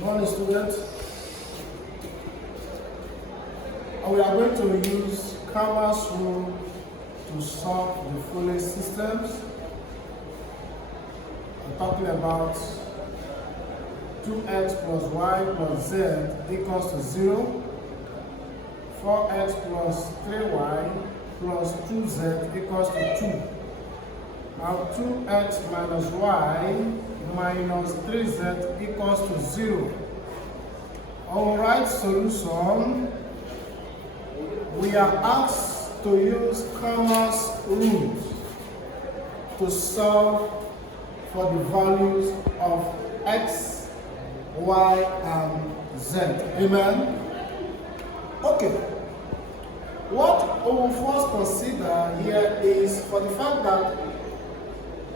Morning, students. We are going to use Cramer's rule to solve the following systems. I'm talking about 2x plus y plus z equals to 0, 4x plus 3y plus 2z equals to 2. Now 2x minus y minus 3z equals to 0. Alright, solution. We are asked to use Cramer's rules to solve for the values of x, y, and z. Amen? Okay. What we will first consider here is for the fact that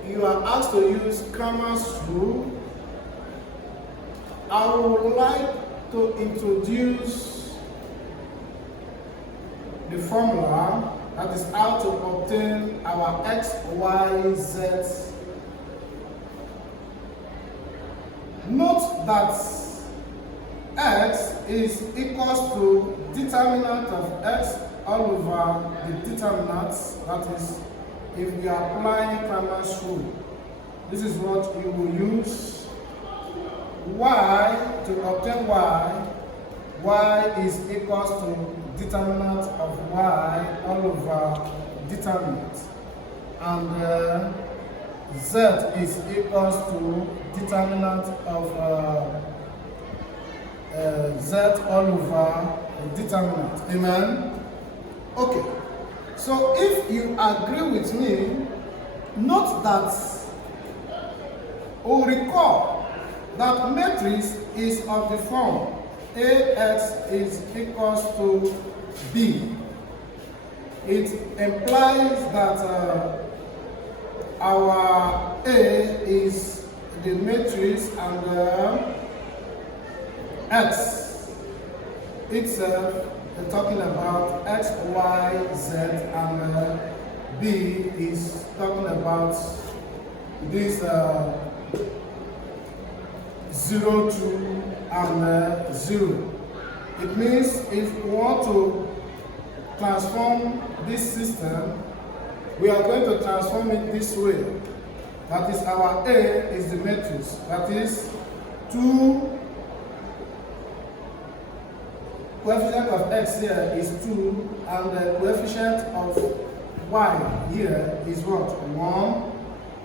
you are asked to use Cramer's rule. I would like to introduce the formula that is how to obtain our x, y, z. Note that x is equals to determinant of x all over the determinant, that is, if we are applying Cramer's rule. This is what you will use. Y, to obtain y is equals to determinant of y all over determinant, and z is equals to determinant of z all over determinant. Amen? Okay. So if you agree with me, note that or recall that matrix is of the form AX is equals to B. It implies that our A is the matrix and X itself, we're talking about X, Y, Z, and B is talking about this 0, 2, and 0. It means if we want to transform this system, we are going to transform it this way. That is, our A is the matrix. That is 2. Coefficient of x here is 2, and the coefficient of y here is what? 1.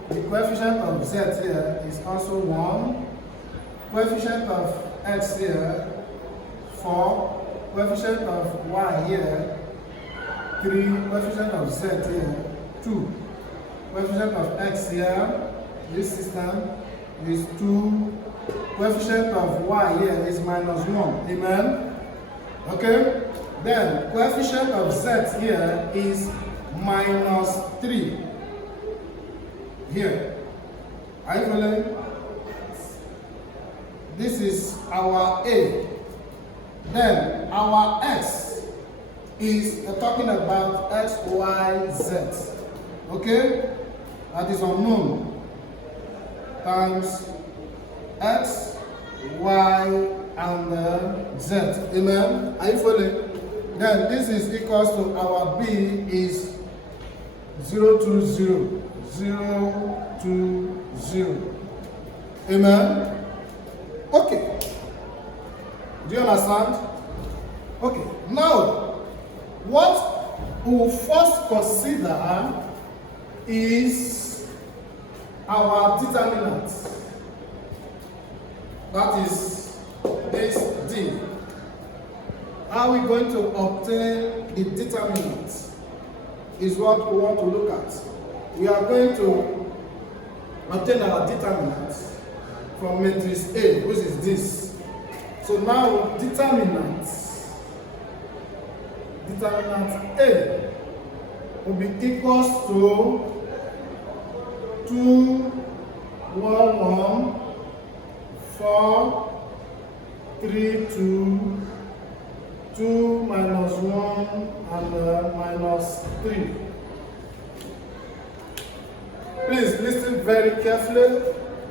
The coefficient of z here is also 1. Coefficient of x here, 4. Coefficient of y here, 3. Coefficient of z here, 2. Coefficient of x here, this system is 2. Coefficient of y here is minus 1. Amen? Okay? Then, coefficient of z here is minus 3. Here. Are you following? This is our A. Then our x is talking about x, y, z. Okay? That is unknown. Times x, y, and z. Amen? Are you following? Then this is equals to our B is 0, 2, 0. 0, 2, 0. Amen? Okay. Do you understand? Okay. Now, what we'll first consider is our determinant. That is this D. How are we going to obtain the determinant is what we want to look at. We are going to obtain our determinant from matrix A, which is this. So now determinant A will be equals to 2, 1, 1, 4, 3, 2, 2 minus 1, and minus 3. Please listen very carefully.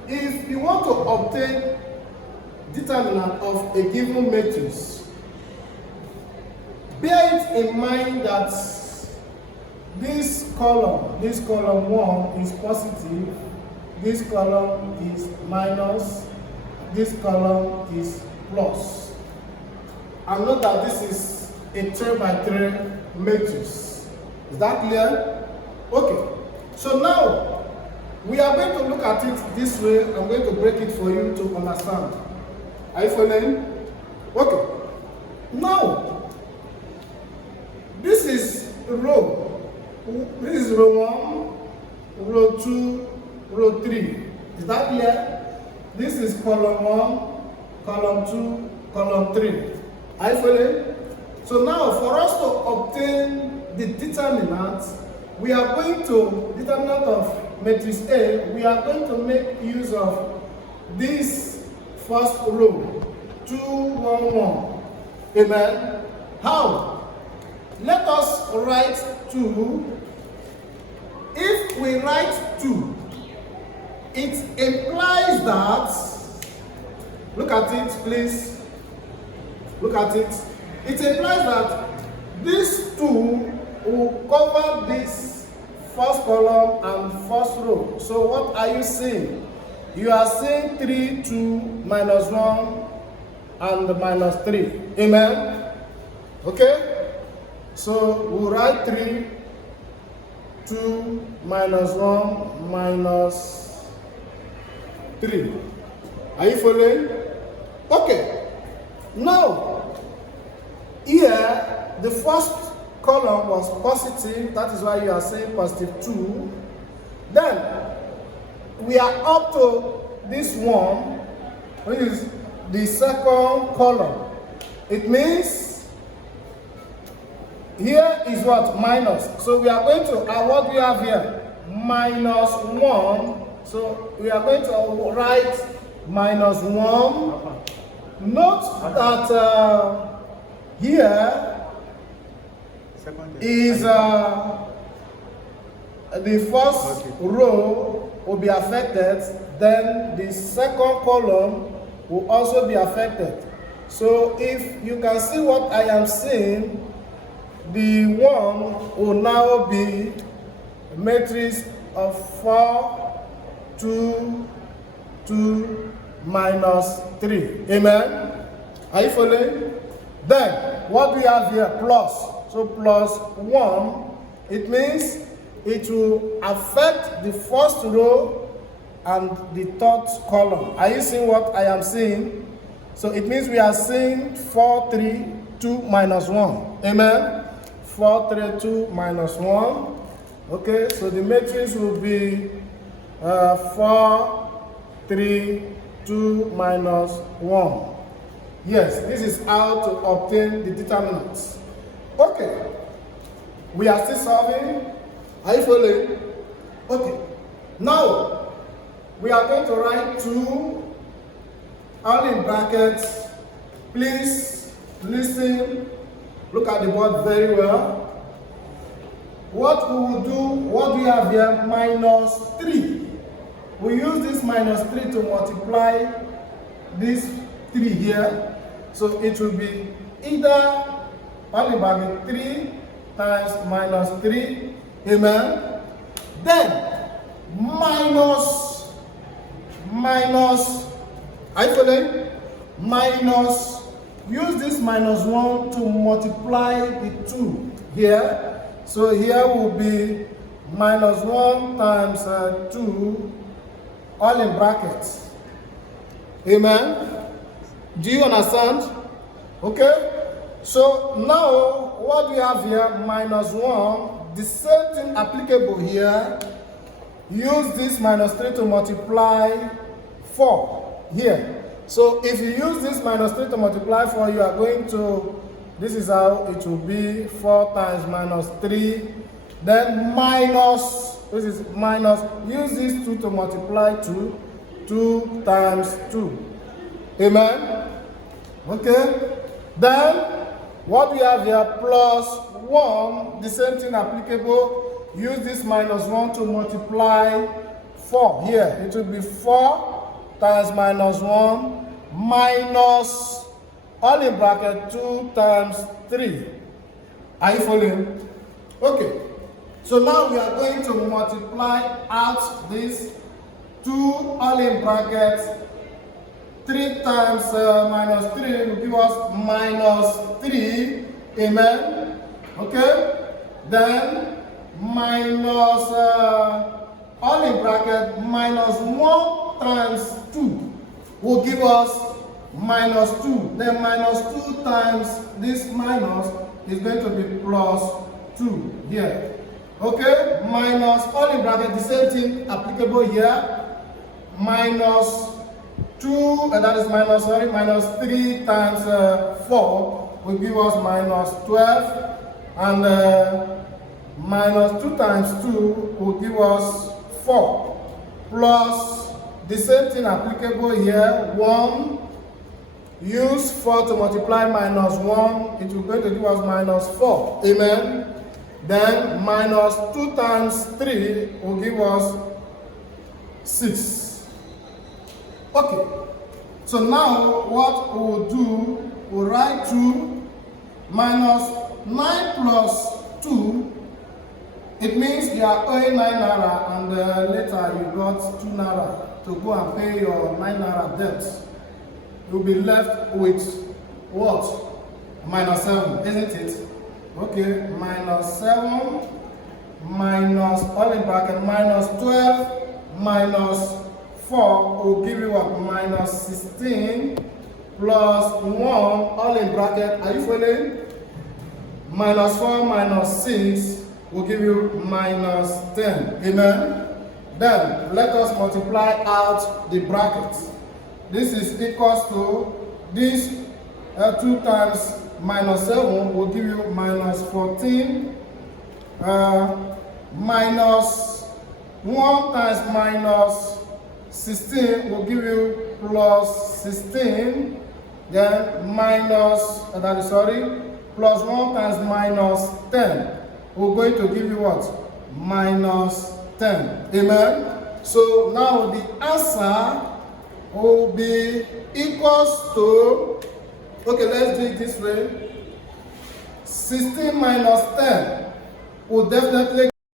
If you want to obtain determinant of a given matrix, bear it in mind that this column 1 is positive, this column is minus, this column is plus. And note that this is a 3 by 3 matrix. Is that clear? Okay. So now we are going to look at it this way. I'm going to break it for you to understand. Are you following? Okay. Now, this is row. This is row 1, row 2, row 3. Is that clear? This is column 1, column 2, column 3. Are you following? So now, for us to obtain the determinant, we are going to, determinant of matrix A, we are going to make use of this first row, 2, 1, 1. Amen? How? Let us write 2. If we write 2, it implies that, look at it please, look at it. It implies that this 2 will cover this first column and first row. So what are you saying? You are saying 3, 2, minus 1, and minus 3. Amen? Okay? So we'll write 3, 2, minus 1, minus 3. Are you following? Okay. Now, here, the first column was positive. That is why you are saying positive 2. Then, we are up to this one, which is the second column. It means here is what? Minus. So we are going to, what we have here? Minus 1. So we are going to write minus 1. Note that here is the first row will be affected, then the second column will also be affected. So if you can see what I am saying, the 1 will now be a matrix of 4, 2, 2, minus 3. Amen? Are you following? Then, what we have here? Plus. So plus 1, it means it will affect the first row and the third column. Are you seeing what I am saying? So it means we are saying 4, 3, 2, minus 1. Amen? 4, 3, 2, minus 1. Okay, so the matrix will be 4, 3, 2, minus 1. Yes, this is how to obtain the determinants. Okay, we are still solving. Are you following? Okay, now we are going to write 2, all in brackets. Please listen, look at the board very well. What we will do, what we have here, minus 3. We use this minus 3 to multiply this 3 here. So it will be either only by 3 times minus 3. Amen. Then minus, are you following? Minus, use this minus 1 to multiply the 2 here. So here will be minus 1 times 2, all in brackets. Amen. Do you understand? Okay. So now what we have here, minus 1, the same thing applicable here. Use this minus 3 to multiply 4 here. So if you use this minus 3 to multiply 4, you are going to, this is how it will be, 4 times minus 3. Then minus, this is minus, use this 2 to multiply 2, 2 times 2. Amen? Okay? Then, what we have here, plus 1, the same thing applicable. Use this minus 1 to multiply 4 here. It will be 4 times minus 1, minus all in bracket 2 times 3. Are you following? Okay. So now we are going to multiply out this 2 all in bracket 3 times minus 3 will give us minus 3. Amen. Okay. Then minus all in bracket minus 1 times 2 will give us minus 2. Then minus 2 times this minus is going to be plus 2 here. Okay, minus all in bracket, the same thing applicable here. Minus 2, that is minus 3 times 4 will give us minus 12. And minus 2 times 2 will give us 4. Plus the same thing applicable here, 1. Use 4 to multiply minus 1, it will going to give us minus 4. Amen. Then minus 2 times 3 will give us 6. Okay. So now what we will do, we'll write 2 minus 9 plus 2. It means you are owing 9 naira and later you got 2 naira to go and pay your 9 naira debt. You'll be left with what? Minus 7, isn't it? Okay, minus 7 minus all in bracket minus 12 minus 4 will give you what? Minus 16 plus 1 all in bracket. Are you following? Minus 4 minus 6 will give you minus 10. Amen. Then let us multiply out the brackets. This is equals to this 2 times minus 7 will give you minus 14. Minus 1 times minus 16 will give you plus 16. Then minus, plus 1 times minus 10 will going to give you what? Minus 10. Amen. So now the answer will be equals to, okay, let's do it this way. 16 minus 10 will definitely